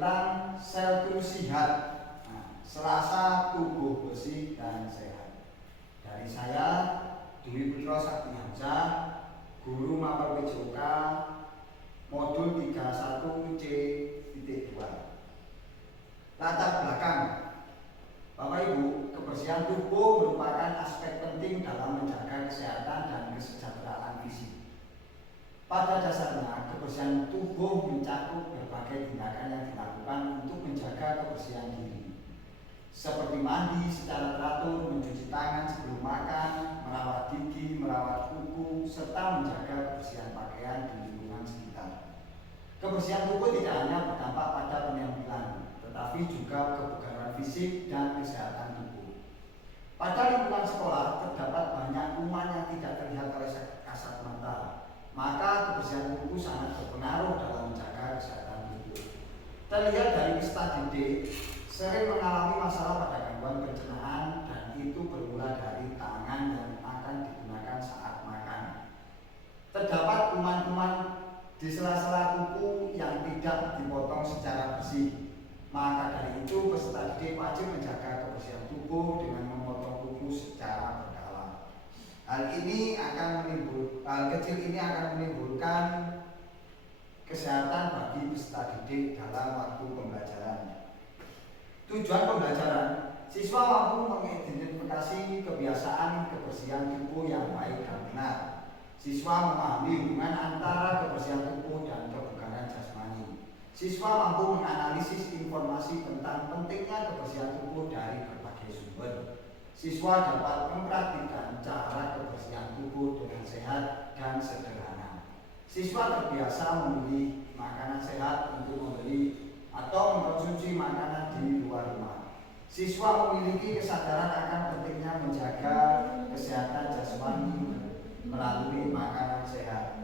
tentang sel Tulsihat. Selasa tubuh bersih dan sehat. Dari saya Dwi Putra Sakti Hamzah, guru Mapel PJOK, modul 31C.2. Latar belakang. Bapak Ibu, kebersihan tubuh merupakan aspek penting dalam menjaga kesehatan dan kesejahteraan fisik. Pada dasarnya, kebersihan tubuh mencakup berbagai tindakan yang dilakukan untuk menjaga kebersihan diri, seperti mandi secara teratur, mencuci tangan sebelum makan, merawat gigi, merawat kuku, serta menjaga kebersihan pakaian di lingkungan sekitar. Kebersihan tubuh tidak hanya berdampak pada penampilan, tetapi juga kebugaran fisik dan kesehatan tubuh. Pada lingkungan sekolah terdapat banyak kuman yang tidak terlihat oleh kasat mata, maka kebersihan tubuh sangat berpengaruh dalam menjaga kesehatan tubuh. Terlihat dari peserta didik sering mengalami masalah pada gangguan pencernaan, dan itu bermula dari tangan yang akan digunakan saat makan. Terdapat kuman-kuman di sela-sela kuku yang tidak dipotong secara bersih. Maka dari itu peserta didik wajib menjaga kebersihan tubuh dengan memotong kuku secara berkala. Hal kecil ini akan menimbulkan kesehatan bagi peserta didik dalam waktu pembelajaran. Tujuan pembelajaran, siswa mampu mengidentifikasi kebiasaan kebersihan tubuh yang baik dan benar. Siswa memahami hubungan antara kebersihan tubuh dan kebugaran jasmani. Siswa mampu menganalisis informasi tentang pentingnya kebersihan tubuh dari berbagai sumber. Siswa dapat mempraktikkan cara kebersihan tubuh dengan sehat dan sederhana. Siswa terbiasa memilih makanan sehat untuk membeli atau mengkonsumsi makanan di luar rumah. Siswa memiliki kesadaran akan pentingnya menjaga kesehatan jasmani melalui makanan sehat.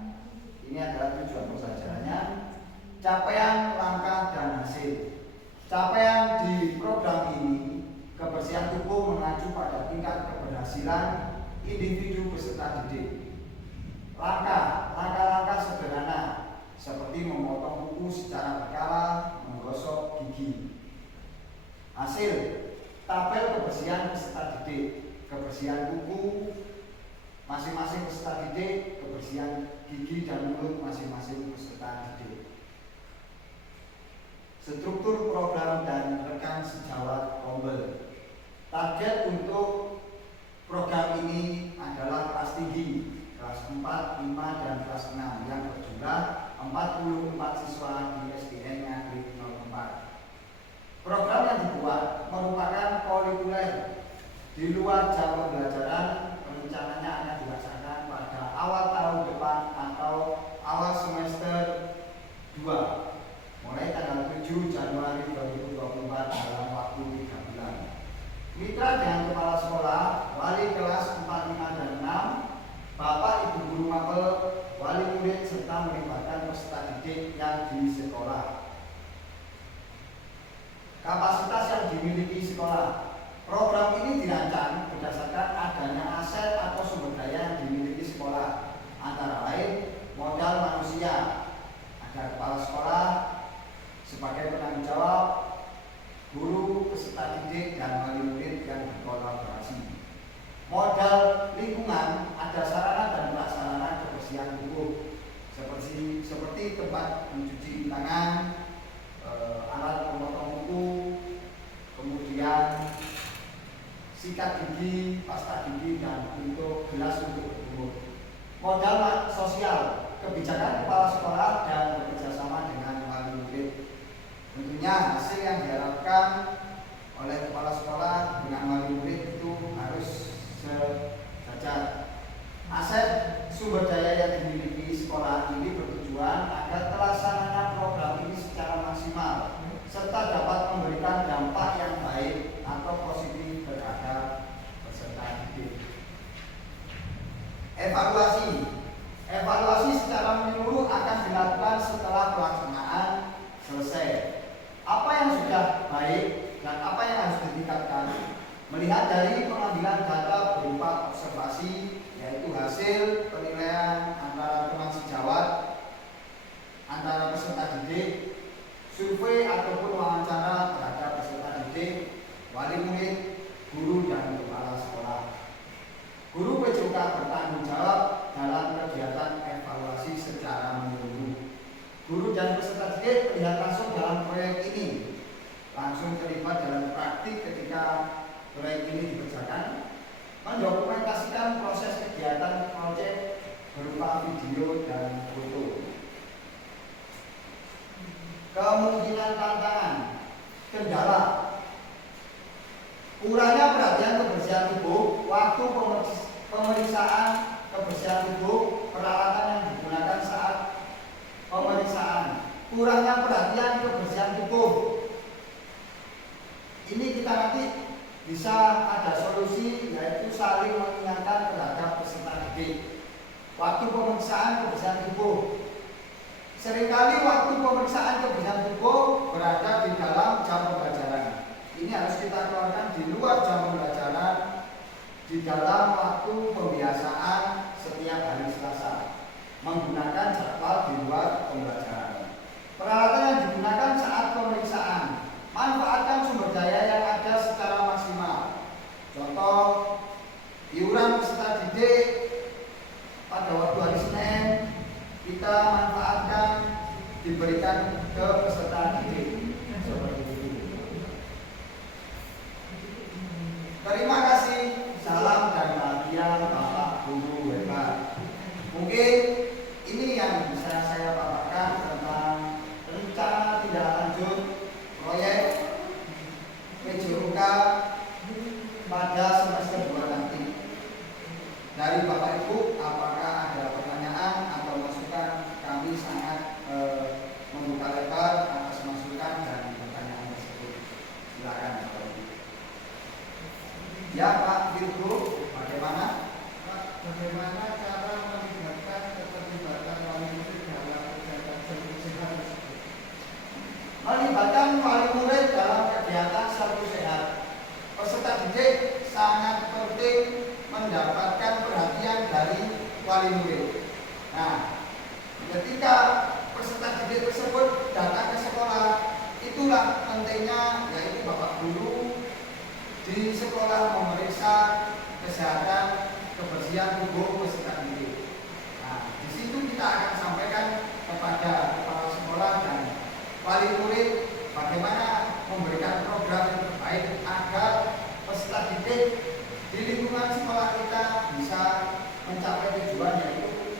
Ini adalah tujuan pembelajarannya. Capaian, langkah, dan hasil. Capaian di program ini, kebersihan tubuh mengacu pada tingkat keberhasilan individu peserta didik. Langkah-langkah sederhana seperti memotong kuku secara berkala, menggosok gigi. Hasil, tabel kebersihan peserta didik, kebersihan kuku masing-masing peserta didik, kebersihan gigi dan mulut masing-masing peserta didik. Struktur program dan rekan sejawat Rombel. Target untuk program ini adalah kelas tinggi, kelas 4, 5, dan kelas 6 yang berjumlah 44 siswa di SDN Negeri 04. Program yang dibuat merupakan kurikuler di luar jam pembelajaran. Rencananya akan dilaksanakan pada awal tahun depan atau awal semester 2, mulai tanggal 7 Januari 2024 dalam waktu 3 bulan. Mitra dengan kepala sekolah, wali kelas 4, 5, dan 6, Bapak Ibu guru mapel, wali murid, serta melibatkan peserta didik yang di sekolah. Kapasitas yang dimiliki sekolah. Program ini dirancang berdasarkan adanya aset atau sumber daya yang dimiliki sekolah, antara lain modal manusia, ada kepala sekolah sebagai penanggung jawab, guru, peserta didik, dan wali murid yang berkolaborasi. Modal lingkungan, ada sarana dan prasarana kebersihan tubuh seperti tempat mencuci tangan, alat pemotong kuku, kemudian sikat gigi, pasta gigi, dan untuk gelas untuk berkumur. Modal sosial, kebijakan kepala sekolah dan bekerjasama dengan wali murid. Tentunya hasil yang diharapkan oleh kepala sekolah dengan wali murid itu harus sejajar. Aset sumber daya yang dimiliki sekolah ini bertujuan agar terlaksananya program ini secara maksimal serta dapat memberikan dampak yang baik atau positif terhadap peserta didik. Evaluasi secara menyeluruh akan dilakukan setelah pelaksanaan selesai. Apa yang sudah baik dan apa yang harus ditingkatkan melihat dari pengambilan data berupa observasi, yaitu hasil penilaian antara teman sejawat, antara peserta didik, survei survei ataupun wawancara terhadap peserta didik, wali murid, guru, dan kepala sekolah. Guru PJK bertanggung jawab dalam kegiatan evaluasi secara menyeluruh. Guru dan peserta didik terlihat langsung dalam proyek ini, langsung terlibat dalam praktik ketika proyek ini dikerjakan, mendokumentasikan proses kegiatan proyek berupa video dan foto. Kemungkinan tantangan, kendala, kurangnya perhatian kebersihan tubuh, waktu pemeriksaan kebersihan tubuh, peralatan yang digunakan saat pemeriksaan, kurangnya perhatian kebersihan tubuh. Ini kita nanti bisa ada solusi, yaitu saling mengingatkan terhadap peserta didik. Waktu pemeriksaan kebersihan tubuh, seringkali waktu pemeriksaan kebersihan tubuh berada di dalam jam pembelajaran. Ini harus kita keluarkan di luar jam pembelajaran, di dalam waktu pembiasaan setiap hari Selasa, menggunakan jadwal di luar pembelajaran. Peralatan yang digunakan saat pemeriksaan, manfaatkan sumber daya yang ada secara maksimal. Contoh, iuran peserta didik pada waktu hari Senin kita manfaatkan diberikan ke peserta didik. Seperti itu. Terima kasih, salam dan bahagia Bapak Guru hebat. Mungkin ini yang bisa saya paparkan tentang rencana tindak lanjut proyek PJK pada semester 2 nanti. Dari Bapak Ibu, apakah ada pertanyaan atau masukan? Kami sangat membuka lebar atas masukan dan pertanyaan tersebut. Silakan Bapak Ibu. Ya Pak Virgo, bagaimana? Pak, bagaimana cara melibatkan keterlibatan wali murid dalam kegiatan servis sehat tersebut? Melibatkan wali murid dalam kegiatan servis sehat. Peserta didik sangat penting mendapatkan perhatian dari wali murid. Nah, ketika peserta didik tersebut datang ke sekolah, itulah pentingnya yaitu Bapak Guru di sekolah memeriksa kesehatan kebersihan tubuh peserta didik. Nah, di situ kita akan sampaikan kepada kepala sekolah dan wali murid bagaimana memberikan program yang terbaik agar peserta didik di lingkungan sekolah kita bisa mencapai tujuan yaitu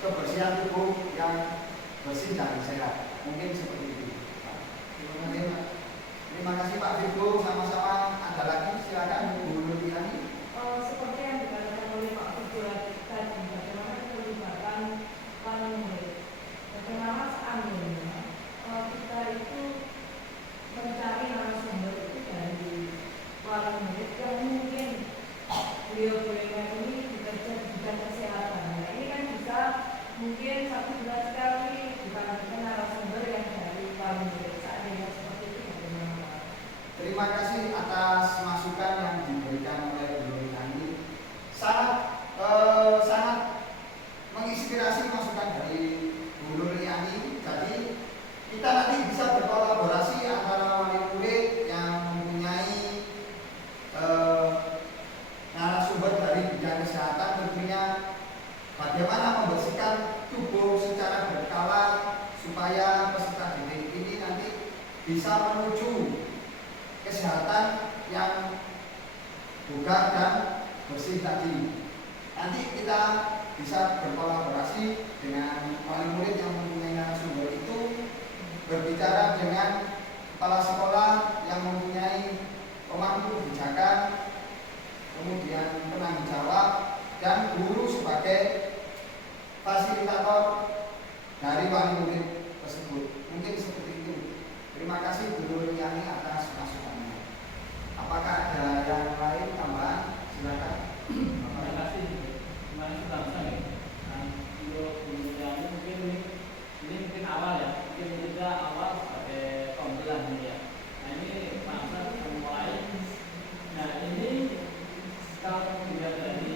kebersihan tubuh yang bersih dan sehat. Mungkin seperti itu. Terima kasih Pak Virgo, sama-sama. Ada lagi, silakan Bu Nurliani. Seperti yang dikatakan oleh Pak Virgo tadi, bagaimana pelibatan wali murid. Bagaimana seandainya kita itu mencari narasumber itu dari wali murid yang mungkin beliau-beliau ini bekerja di bidang kesehatan. Nah, ini kan bisa mungkin 1 bulan sekali dibandingkan narasumber yang dari wali murid. Seandainya seperti itu bagaimana Pak? Terima kasih atas masukan yang diberikan oleh Bu Nurliani. Sangat menginspirasi masukan dari Bu Nurliani. Jadi kita nanti bisa berkolaborasi antara wali murid yang mempunyai narasumber dari bidang kesehatan, tentunya bagaimana membersihkan tubuh secara berkala supaya peserta didik ini nanti bisa menuju kesehatan yang bugar dan bersih tadi. Nanti kita bisa berkolaborasi dengan wali murid yang mempunyai narasumber itu, berbicara dengan kepala sekolah yang mempunyai pemangku kebijakan, kemudian penanggung jawab, dan guru sebagai fasilitator dari wali murid tersebut. Mungkin seperti itu. Terima kasih Bu Nurliani atas masukannya. Apakah ada yang lain tambahan? Silakan. Terima kasih. Terima kasih bangsa nih. Untuk Bu Nurliani mungkin ini mungkin awal ya. Mungkin juga awal sebagai pembelah ini ya. Nah ini bangsa mulai. Nah ini kalau dilihat dari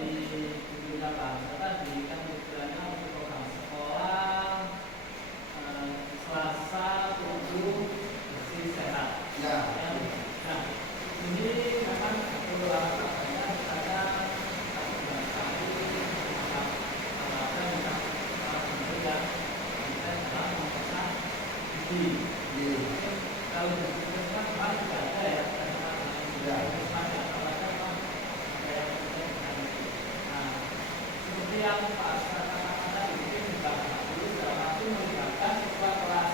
dunia bangsa tadi kan istilahnya untuk program sekolah Selasa 7 Iya. Kalau di puskesmas kemarin juga ada ya, Ya. puskesmas yang awalnya memang kayak nah, seperti yang Pak katakan tadi, mungkin juga dulu dalam arti melibatkan siswa kelas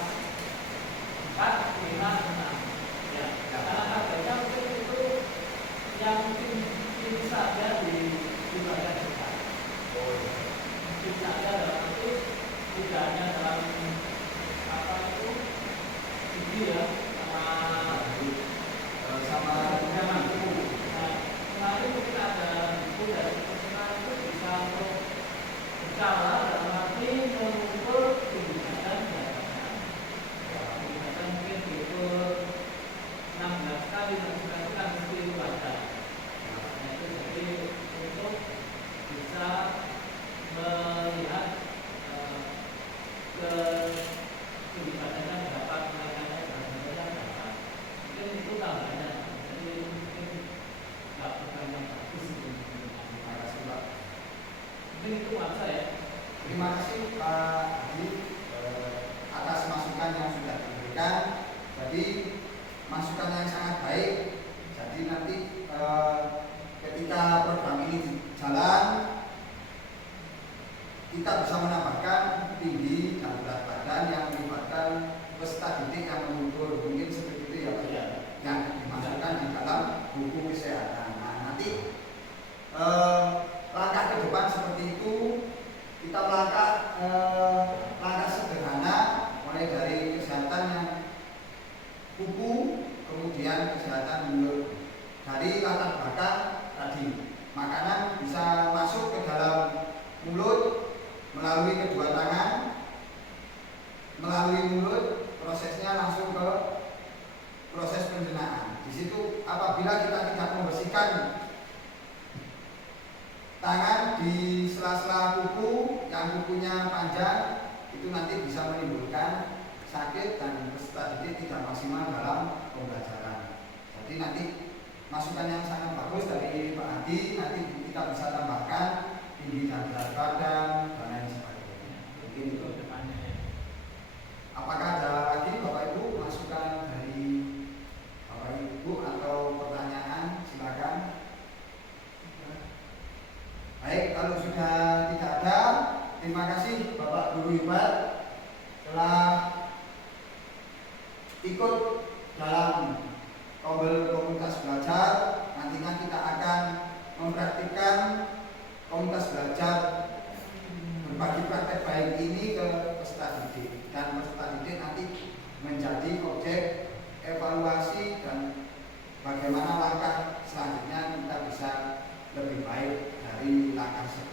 4, 5, 6 ya, karena harganya mungkin itu yang mungkin saja dibayar juga. Mungkin saja dalam arti tidak hanya dalam apa itu gigi ya, sama buku. Nah, kemarin mungkin ada buku dari personal itu bisa untuk bicara dalam arti mengukur kegiatan jabatan. Kegiatan mungkin itu 16 kali, 16 kali kan mesti wajar. Nah, itu jadi untuk bisa melihat kegiatan dapat mereka dapat. Mungkin itu tambahannya. Jadi mungkin nggak pertanyaan bagus itu. Terima kasih Pak. Mungkin itu masa ya. Terima kasih Pak Adi atas masukan yang sudah diberikan. Jadi masukan yang sangat baik. Jadi nanti ketika program ini jalan, kita bisa menambahkan tinggi dan berat badan yang melibatkan peserta didik yang mengukur, mungkin seperti itu ya Pak, Ya. yang dimasukkan di dalam buku kesehatan. Nah nanti langkah ke depan seperti itu, kita langkah sederhana, mulai dari kesehatan yang kuku, kemudian kesehatan mulut. Dari latar belakang tadi, makanan bisa masuk ke dalam mulut melalui kedua tangan, melalui mulut, prosesnya langsung ke proses pencernaan. Di situ apabila kita tidak membersihkan tangan di sela-sela kuku yang kukunya panjang, itu nanti bisa menimbulkan sakit dan peserta didik tidak maksimal dalam pembelajaran. Jadi nanti masukan yang sangat bagus dari Pak Adi, nanti kita bisa tambahkan tinggi dan berat badan dan lain sebagainya. Mungkin itu depannya ya. Apakah ada lagi Bapak Ibu masukan dari Bapak Ibu atau pertanyaan? Silakan. Baik, kalau sudah tidak ada, terima kasih Bapak Guru Hebat telah ikut dalam komunitas belajar. Nantinya kita akan mempraktikkan komunitas belajar berbagi praktek baik ini ke peserta didik, dan peserta didik nanti menjadi objek evaluasi dan bagaimana langkah selanjutnya kita bisa lebih baik dari langkah sebelumnya.